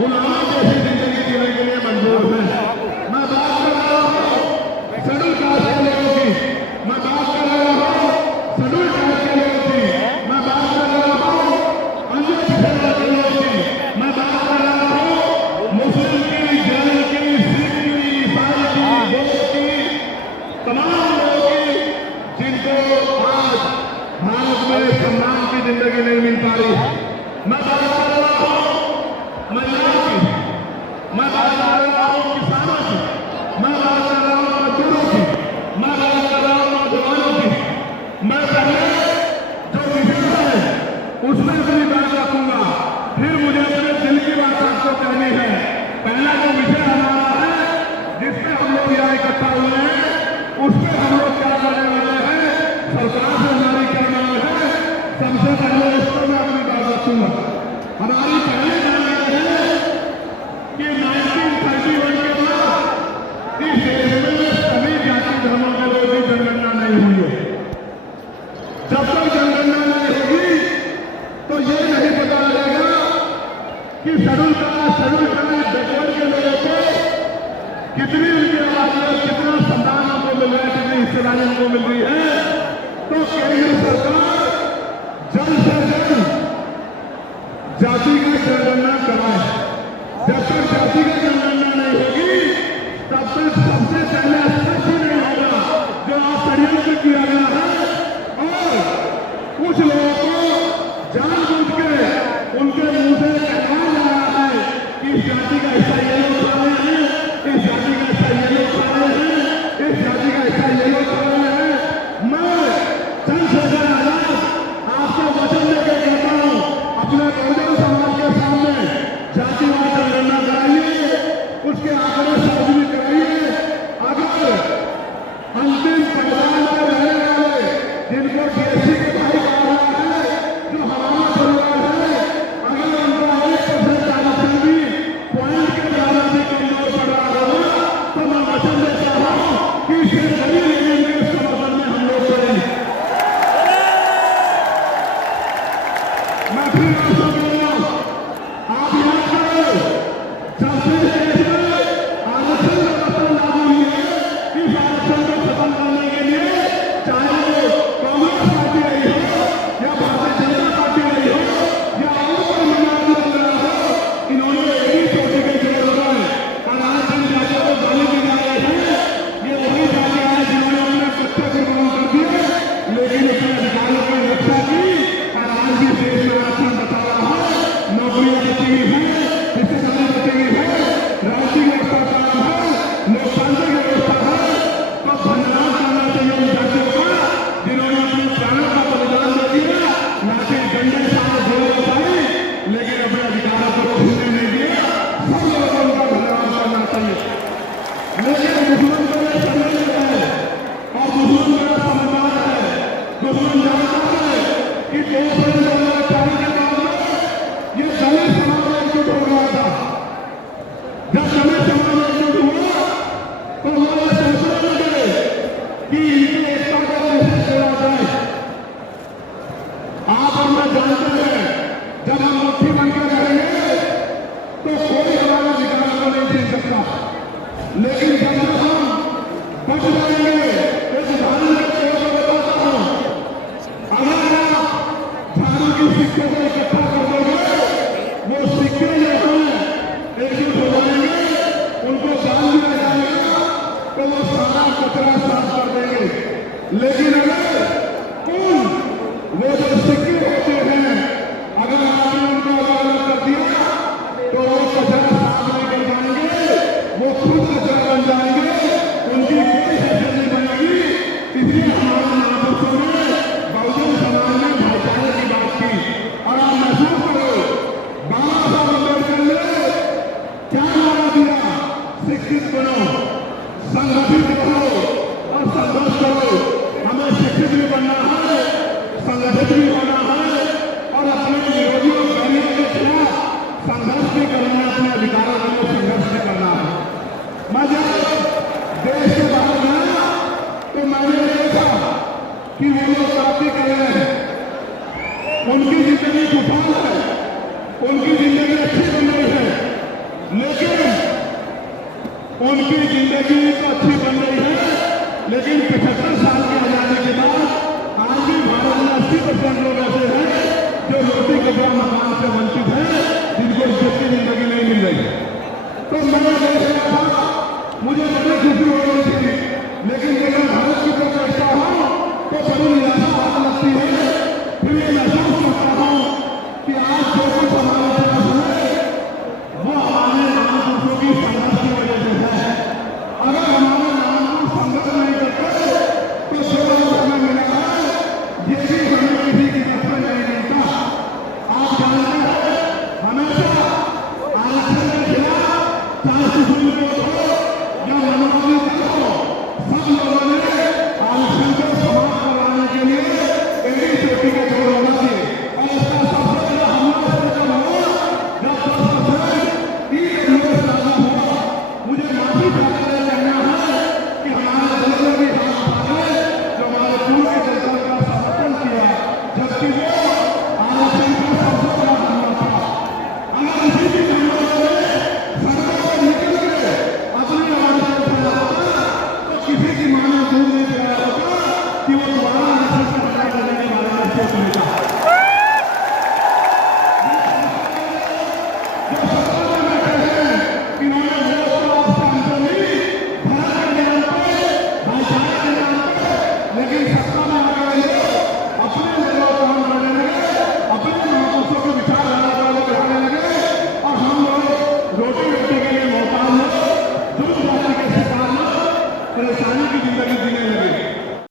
गुलामी जैसी जिंदगी जीने के लिए मंजूर है। मैं बात कर रहा हूँ शेड्यूल कास्ट के लोगों की, मैं बात कर रहा हूँ शेड्यूल कास्ट के लोगों की, मैं बात कर रहा हूँ अन्य पिछड़ा के लोगों की, मैं बात कर रहा हूँ मुस्लिम की, जैन की, सिख की, ईसाई की, बौद्ध की, तमाम लोगों की जिनको आज भारत में सम्मान की जिंदगी नहीं मिल पा रही है। मैं बात कर रहा हूँ महिलाओं की, मैं बात कर रहा हूँ किसानों की, मैं बात कर रहा हूँ मजदूरों की, मैं बात कर रहा हूँ नौजवानों की। मैं पहले जो विषय है उसमें अपनी बात रखूंगा, फिर मुझे अपने दिल की बात आपको कहनी है। पहला जो विषय हमारा है जिसमें हम लोग यहाँ इकट्ठा हुए हैं, उसमें हम लोग क्या करने वाले हैं, सरकार से हमारी क्या मांग है, सबसे पहले इस पर मैं अपनी बात रखूंगा। हमारी पहली मांग यह है कि 1931 के बाद इस देश में सभी जाति धर्मों के लोगों की जनगणना नहीं हुई है। जब तक जनगणना नहीं होगी तो ये नहीं पता लगेगा कि शेड्यूल कास्ट बैकवर्ड के लोगों को कितनी उनकी आबादी और कितना सम्मान उनको मिल रहा है, कितनी हिस्सेदारी उनको मिल रही है। तो केंद्र सरकार जल्द से जल्द जातिगत जनगणना कराए। जब तक जातिगत जनगणना नहीं होगी तब तक सबसे पहले स्पष्ट नहीं होगा जो आप षड्यंत्र किया गया है और कुछ लोगों को जानबूझ के उनके मुंह से कहना जा रहा है कि इस जाति का हिस्सा ये लोग खा रहे हैं, इस जाति का हिस्सा ये लोग खा रहे हैं, इस जाति का हिस्सा ये लोग खा रहे हैं। मैं चंद्रशेखर आजाद आपको वचन देकर कहता हूं, अपने बहुजन समाज के सामने जातिवार जनगणना कराइए, उसके आंकड़े सार्वजनिक कराइए। अगर अंतिम परिवार में रहने वाले जिनको जीएसटी के भाई कहा रहा है, जो हमारा परिवार है, अगर उनका 1% आरक्षण भी पॉइंट के द्वारा से कमजोर पड़ रहा होगा तो मैं वचन देता हूं कि इसे बड़ी यूनियन के समर्थन में हम लोग करेंगे। मैं फिर आपसे बोल रहा हूं, आप याद करो जब से देश में आरक्षण व्यवस्था लागू हुई है, इस आरक्षण को खत्म करने के लिए चाहे वो कांग्रेस पार्टी रही हो या भारतीय जनता पार्टी रही हो या और कोई मिलावटी बन रहा हो, इन्होंने एक ही चोटी के जोड़ पर अनाज जन जातियों को गाली दी जा रही है। ये वही जातियां हैं जिन्होंने अपने बच्चे कुर्बान कर दिए, लेकिन अपने अधिकारों की रक्षा की और आज भी देश में आरक्षण बता रहा है, नौकरियां बची हुई है, हिस्सेदारी बची हुई है, राजनीतिक व्यवस्था कायम है, लोकतांत्रिक व्यवस्था है। तो धन्यवाद करना चाहिए उन जातियों का जिन्होंने अपने प्राणों का बलिदान दे दिया, ना कि गंदे सारे जोड़ बताई, लेकिन अपने अधिकारों को छूने नहीं दिया। सब लोगों को उनका धन्यवाद करना चाहिए। लेकिन दुश्मन को यह समझ है और दुश्मन मेरा समझदार है, दुश्मन जानता है कि 2018 के बाद में ये दलित समाज एकजुट हो रहा था। जब दलित समाज एकजुट हुआ तो वो सोचने लगे कि इनकी एकता को कैसे जोड़ा जाए। आप और मैं जानते हैं जब हम मुट्ठी बनकर रहेंगे तो कोई हमारे अधिकारों को नहीं छीन सकता, लेकिन जब हम बच जाएंगे, एक उदाहरण के तौर पर बताता हूं, अगर आप झाड़ू की सिक्के को इकट्ठा कर दोगे, वो सिक्के जो हैं एकजुट हो जाएंगे, उनको दान दिया जाएगा तो वो सारा कचरा साफ कर देंगे। लेकिन अगर वो जो सिक्के होते हैं, अगर आपने उनको अलग कर दिया तो वो कचरा साफ नहीं कर जाएंगे, वो खुद कचरा बन जाएंगे, उनकी कोई हैसियत नहीं बनेगी। इसलिए हमारे महापुरुषों ने बहुजन समाज में भाईचारे की बात की। और आप महसूस करो, बाबा साहब अम्बेडकर ने क्या नारा दिया, शिक्षित बनो, संगठित बनो और संघर्ष करो। हमें शिक्षित भी बनना है, संगठित भी होना है और अपने विरोधियों बैरियर के खिलाफ संघर्ष भी करना है, अपने अधिकारों के लिए संघर्ष भी करना है। मैं जब देश से बाहर गया तो मैंने देखा कि वो लोग तरक्की कर रहे हैं, उनकी जिंदगी खुशहाल है, उनकी जिंदगी अच्छी बन रही है। गई। तो मैं देख रहा था, मुझे बड़ी खुशी हो रही थी, लेकिन जब मैं भारत की तरफ देखता हूँ तो बड़ी निराशा आने लगती है। फिर ये महसूस करता हूँ कि आज जो कुछ हमारे पास है